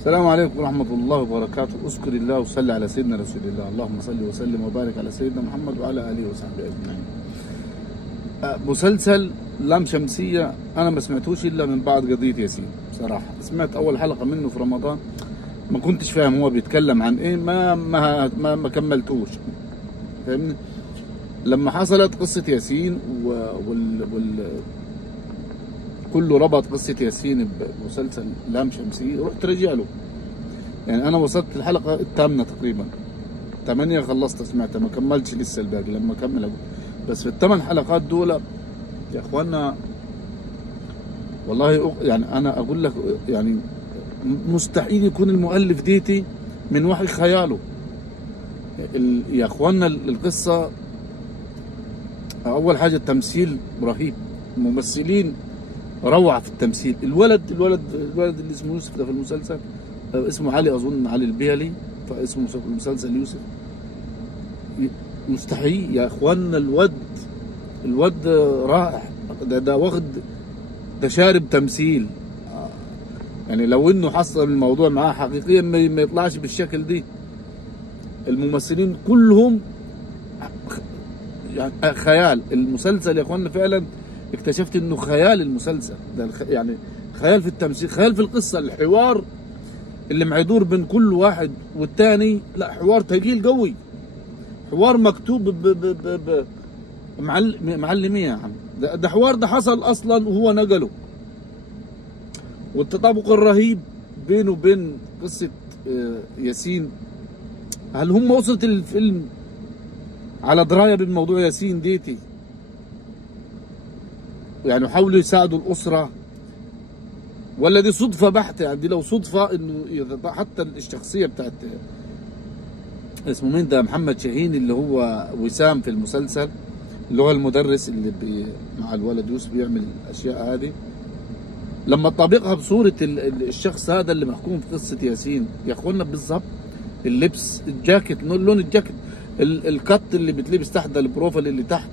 السلام عليكم ورحمة الله وبركاته. اذكر الله وصلي على سيدنا رسول الله. اللهم صل وسلم وبارك على سيدنا محمد وعلى آله وصحبه أجمعين. مسلسل لام شمسية أنا ما سمعتوش إلا من بعد قضية ياسين. بصراحة سمعت أول حلقة منه في رمضان، ما كنتش فاهم هو بيتكلم عن إيه، ما كملتوش، فاهمني. لما حصلت قصة ياسين كله ربط قصة ياسين بمسلسل لام شمسية، رحت راجع له. يعني أنا وصلت الحلقة الثامنة تقريبا، 8 خلصت سمعتها، ما كملتش لسه الباقي، لما أكمل أقول. بس في ال8 حلقات دول يا إخوانا والله يعني أنا أقول لك يعني مستحيل يكون المؤلف ديتي من وحي خياله. يا إخوانا القصة أول حاجة التمثيل رهيب، الممثلين روعة في التمثيل. الولد اللي اسمه يوسف ده في المسلسل، اسمه علي، أظن علي البيلي، فاسمه في المسلسل يوسف. مستحيل يا إخوانا، الواد رائع، ده واخد، ده شارب تمثيل. يعني لو إنه حصل الموضوع معاه حقيقيا ما يطلعش بالشكل دي. الممثلين كلهم يعني خيال. المسلسل يا إخوانا فعلا اكتشفت انه خيال المسلسل ده، يعني خيال في التمثيل، خيال في القصه، الحوار اللي معيدور بين كل واحد والتاني، لا حوار ثقيل قوي، حوار مكتوب معلميه يا عم. ده حوار ده حصل اصلا وهو نقله، والتطابق الرهيب بينه وبين قصه ياسين. هل هم وصلت الفيلم على درايه بالموضوع ياسين ديتي؟ يعني حاولوا يساعدوا الأسرة، ولا دي صدفة بحتة؟ يعني دي لو صدفة إنه حتى الشخصية بتاعت اسمه مين ده، محمد شاهين، اللي هو وسام في المسلسل، اللي هو المدرس اللي مع الولد يوسف بيعمل الأشياء هذه، لما تطابقها بصورة الشخص هذا اللي محكوم في قصة ياسين يا إخوانا بالظبط. اللبس، الجاكيت، لون الجاكيت، الكت اللي بتلبس تحت ده، البروفيل اللي تحت،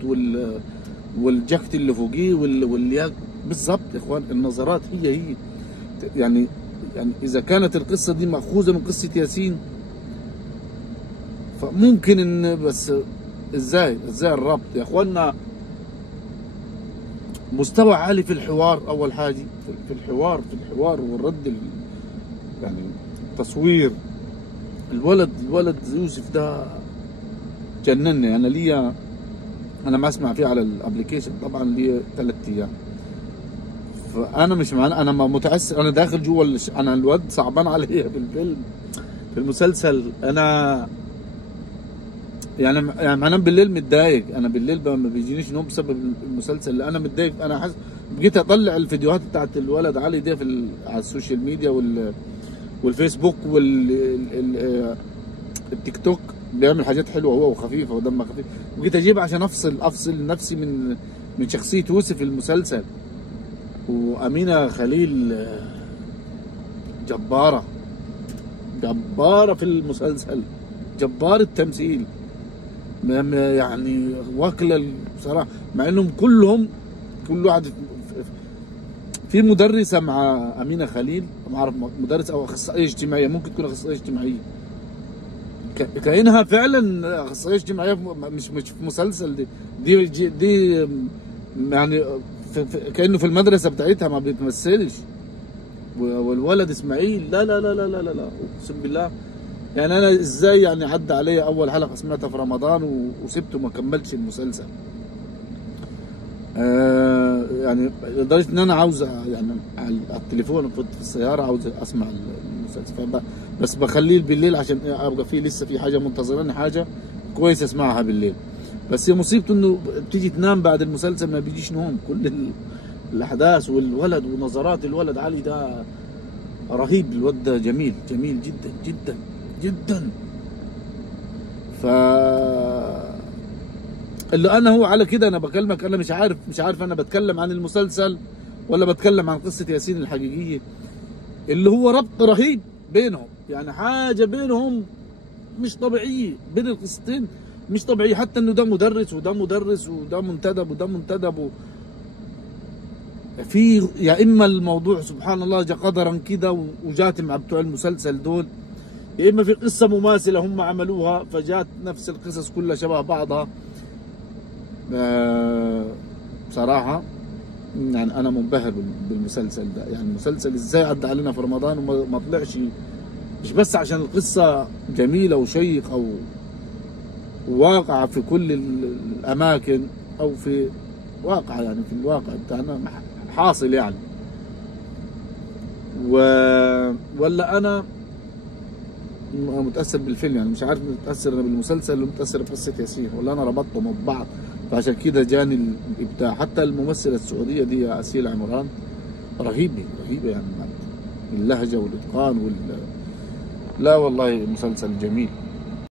والجاكيت اللي فوقيه، واللياق بالظبط يا اخوان. النظرات هي يعني اذا كانت القصه دي ماخوذه من قصه ياسين، فممكن ان، بس ازاي الربط يا اخوانا؟ مستوى عالي في الحوار، اول حاجه في الحوار والرد، يعني التصوير. الولد يوسف ده جنني. انا ما اسمع فيه على الابلكيشن طبعا لي 3 ايام، فانا مش انا متاثر، انا داخل جوا انا الواد صعبان عليا في الفيلم، في المسلسل. انا يعني انام بالليل متضايق، انا بالليل ما بيجينيش نوم بسبب المسلسل اللي انا متضايق. انا حاسس بقيت اطلع الفيديوهات بتاعت الولد علي ده على السوشيال ميديا والفيسبوك التيك توك، بيعمل حاجات حلوه هو وخفيفه ودمها خفيف، وجيت اجيبها عشان افصل نفسي من شخصيه يوسف في المسلسل. وامينه خليل جباره في المسلسل، جبار التمثيل، يعني واكله بصراحه. مع انهم كل واحد في مدرسه مع امينه خليل، ما اعرف مدرسه او اخصائيه اجتماعيه، ممكن تكون اخصائيه اجتماعيه، كأنها فعلا اخصائيه اجتماعيه، مش في مسلسل. دي يعني كأنه في المدرسه بتاعتها ما بتمثلش. والولد اسماعيل لا لا لا لا لا لا اقسم بالله. يعني انا ازاي يعني عدى عليا اول حلقه سمعتها في رمضان وسبته وما كملتش المسلسل. يعني لدرجه ان انا عاوز يعني على التليفون في السياره عاوز اسمع المسلسل، بس بخليه بالليل عشان ابقى فيه لسه في حاجه منتظراني، حاجه كويسه اسمعها بالليل. بس هي مصيبته انه بتيجي تنام بعد المسلسل ما بيجيش نوم، كل الاحداث والولد ونظرات الولد علي ده رهيب. الولد ده جميل جدا جدا جدا. ف اللي انا هو على كده انا بكلمك، انا مش عارف انا بتكلم عن المسلسل ولا بتكلم عن قصه ياسين الحقيقيه، اللي هو ربط رهيب بينهم. يعني حاجه بينهم مش طبيعيه، بين القصتين مش طبيعيه. حتى انه ده مدرس وده منتدب وده منتدب في يا اما الموضوع سبحان الله جا قدرا كده وجات مع بتوع المسلسل دول، يا اما في قصه مماثله هم عملوها فجات نفس القصص كلها شبه بعضها. بصراحه يعني انا منبهر بالمسلسل ده. يعني المسلسل ازاي عدى علينا في رمضان وما طلعش، مش بس عشان القصه جميله وشيقه وواقعه في كل الاماكن، او في واقع يعني في الواقع بتاعنا حاصل يعني، ولا انا متاثر بالفيلم. يعني مش عارف متاثر انا بالمسلسل ولا متاثر بقصه ياسين، ولا انا ربطتهم ببعض فعشان كده جاني الابداع. حتى الممثله السعوديه دي اسيل عمران رهيبه رهيبه يعني، اللهجه والاتقان لا والله مسلسل جميل.